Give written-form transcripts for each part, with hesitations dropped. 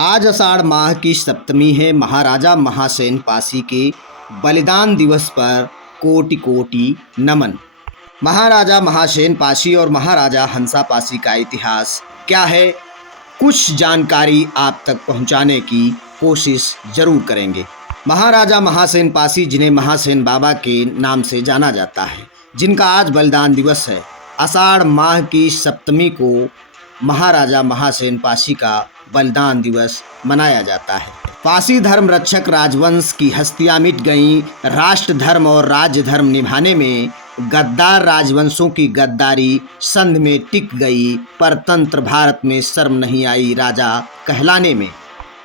आज आषाढ़ माह की सप्तमी है। महाराजा महासेन पासी के बलिदान दिवस पर कोटि कोटि नमन। महाराजा महासेन पासी और महाराजा हंसा पासी का इतिहास क्या है, कुछ जानकारी आप तक पहुंचाने की कोशिश जरूर करेंगे। महाराजा महासेन पासी, जिन्हें महासेन बाबा के नाम से जाना जाता है, जिनका आज बलिदान दिवस है। आषाढ़ माह की सप्तमी को महाराजा महासेन पासी का बलिदान दिवस मनाया जाता है। पासी धर्म रक्षक राजवंश की हस्तियां मिट गईं। राष्ट्र धर्म और राज्य धर्म निभाने में गद्दार राजवंशों की गद्दारी संध में टिक गई, परतंत्र भारत में शर्म नहीं आई राजा कहलाने में।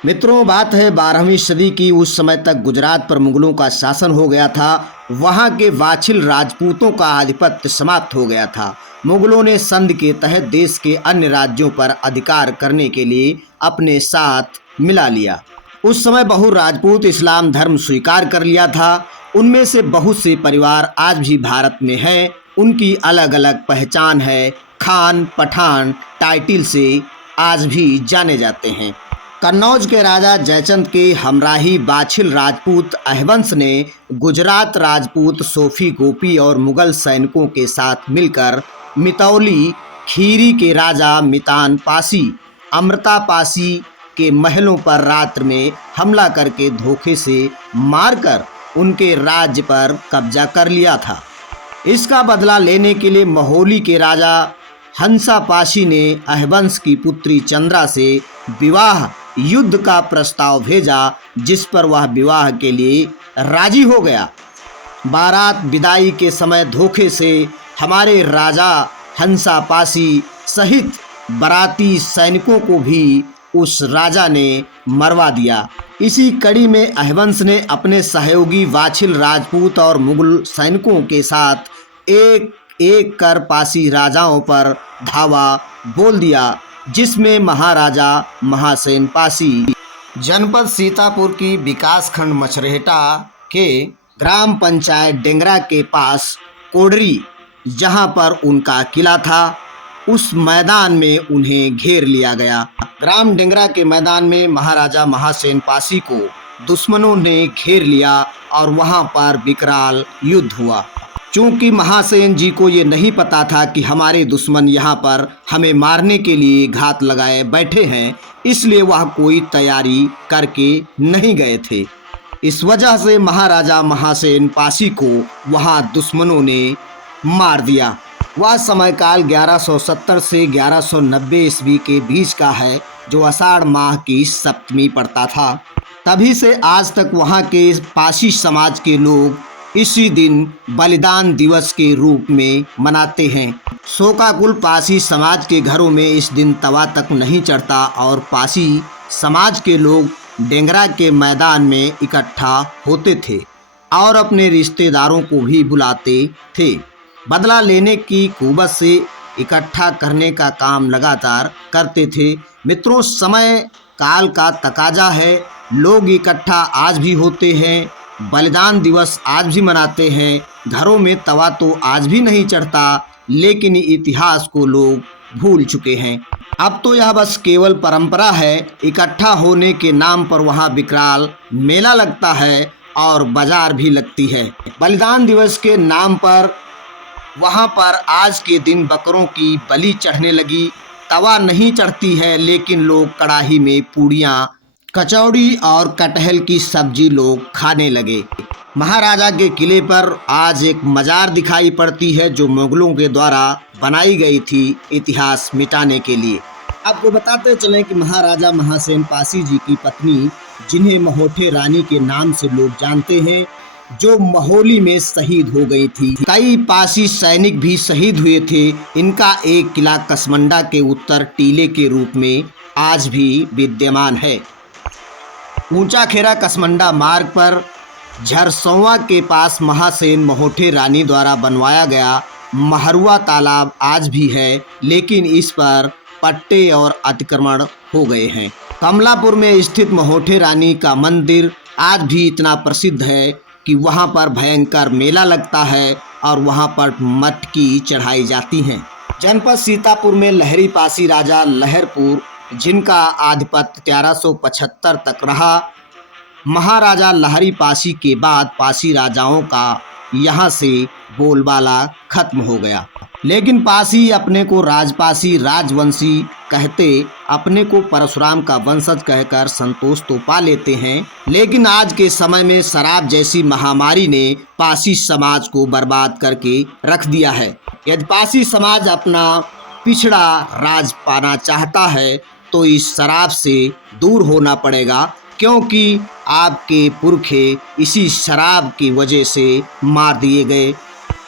मित्रों, बात है 12वीं सदी की। उस समय तक गुजरात पर मुगलों का शासन हो गया था। वहां के वाछिल राजपूतों का आधिपत्य समाप्त हो गया था। मुगलों ने संधि के तहत देश के अन्य राज्यों पर अधिकार करने के लिए अपने साथ मिला लिया। उस समय बहु राजपूत इस्लाम धर्म स्वीकार कर लिया था। उनमें से बहुत से परिवार आज भी भारत में हैं। उनकी अलग अलग पहचान है। खान पठान टाइटल से आज भी जाने जाते हैं। कन्नौज के राजा जयचंद के हमराही बाछिल राजपूत अहवंश ने गुजरात राजपूत सोफी गोपी और मुगल सैनिकों के साथ मिलकर मितौली खीरी के राजा मितान पासी, अमृता पासी के महलों पर रात्र में हमला करके धोखे से मारकर उनके राज्य पर कब्जा कर लिया था। इसका बदला लेने के लिए महोली के राजा हंसा पासी ने अहवंश की पुत्री चंद्रा से विवाह युद्ध का प्रस्ताव भेजा, जिस पर वह विवाह के लिए राजी हो गया। बारात विदाई के समय धोखे से हमारे राजा हंसा पासी सहित बाराती सैनिकों को भी उस राजा ने मरवा दिया। इसी कड़ी में अहवंश ने अपने सहयोगी वाछिल राजपूत और मुगल सैनिकों के साथ एक एक कर पासी राजाओं पर धावा बोल दिया, जिसमें महाराजा महासेन पासी जनपद सीतापुर की विकासखंड मछरेहटा के ग्राम पंचायत डेंगरा के पास कोडरी, जहां पर उनका किला था, उस मैदान में उन्हें घेर लिया गया। ग्राम डेंगरा के मैदान में महाराजा महासेन पासी को दुश्मनों ने घेर लिया और वहां पर विकराल युद्ध हुआ। चूंकि महासेन जी को ये नहीं पता था कि हमारे दुश्मन यहाँ पर हमें मारने के लिए घात लगाए बैठे हैं, इसलिए वह कोई तैयारी करके नहीं गए थे। इस वजह से महाराजा महासेन पासी को वहाँ दुश्मनों ने मार दिया। वह समयकाल 1170 से 1190 ईस्वी के बीच का है, जो आषाढ़ माह की सप्तमी पड़ता था। तभी से आज तक वहाँ के पासी समाज के लोग इसी दिन बलिदान दिवस के रूप में मनाते हैं। शोकाकुल पासी समाज के घरों में इस दिन तवा तक नहीं चढ़ता और पासी समाज के लोग डेंगरा के मैदान में इकट्ठा होते थे और अपने रिश्तेदारों को भी बुलाते थे। बदला लेने की कुवत से इकट्ठा करने का काम लगातार करते थे। मित्रों, समय काल का तकाजा है। लोग इकट्ठा आज भी होते हैं, बलिदान दिवस आज भी मनाते हैं। घरों में तवा तो आज भी नहीं चढ़ता, लेकिन इतिहास को लोग भूल चुके हैं। अब तो यह बस केवल परंपरा है। इकट्ठा होने के नाम पर वहाँ विकराल मेला लगता है और बाजार भी लगती है। बलिदान दिवस के नाम पर वहाँ पर आज के दिन बकरों की बलि चढ़ने लगी। तवा नहीं चढ़ती है, लेकिन लोग कड़ाही में पूड़ियाँ, कचौड़ी और कटहल की सब्जी लोग खाने लगे। महाराजा के किले पर आज एक मजार दिखाई पड़ती है, जो मुगलों के द्वारा बनाई गई थी इतिहास मिटाने के लिए। आपको बताते चलें कि महाराजा महासेन पासी जी की पत्नी, जिन्हें महोठे रानी के नाम से लोग जानते हैं, जो महोली में शहीद हो गई थी। कई पासी सैनिक भी शहीद हुए थे। इनका एक किला कसमंडा के उत्तर टीले के रूप में आज भी विद्यमान है। ऊंचा खेरा कसमंडा मार्ग पर झरसौवा के पास महासेन महोठे रानी द्वारा बनवाया गया महरुआ तालाब आज भी है, लेकिन इस पर पट्टे और अतिक्रमण हो गए हैं। कमलापुर में स्थित महोठे रानी का मंदिर आज भी इतना प्रसिद्ध है कि वहां पर भयंकर मेला लगता है और वहां पर मटकी चढ़ाई जाती हैं। जनपद सीतापुर में लहरी पासी राजा लहरपुर जिनका आधिपत्य 1375 तक रहा। महाराजा लहरी पासी के बाद पासी राजाओं का यहाँ से बोलबाला खत्म हो गया। लेकिन पासी अपने को राजपासी राजवंशी कहते, अपने को परशुराम का वंशज कहकर संतोष तो पा लेते हैं। लेकिन आज के समय में शराब जैसी महामारी ने पासी समाज को बर्बाद करके रख दिया है। यदि पासी समाज अपना पिछड़ा राज पाना चाहता है तो इस शराब से दूर होना पड़ेगा, क्योंकि आपके पुरखे इसी शराब की वजह से मार दिए गए।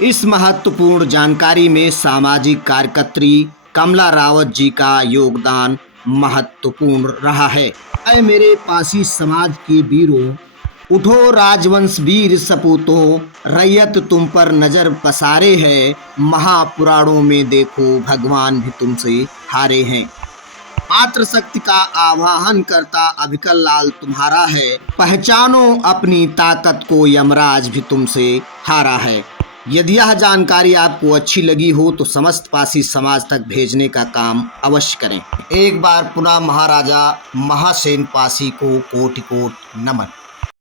इस महत्वपूर्ण जानकारी में सामाजिक कार्यकर्त्री कमला रावत जी का योगदान महत्वपूर्ण रहा है। ऐ मेरे पासी समाज के वीरों, उठो राजवंश वीर सपूतों, रैयत तुम पर नजर पसारे है, महापुराणों में देखो भगवान भी तुमसे हारे हैं। मातृशक्ति का आवाहन करता अभिकल लाल तुम्हारा है, पहचानो अपनी ताकत को यमराज भी तुमसे हारा है। यदि यह जानकारी आपको अच्छी लगी हो तो समस्त पासी समाज तक भेजने का काम अवश्य करें। एक बार पुनः महाराजा महासेन पासी को कोटि कोटि नमन।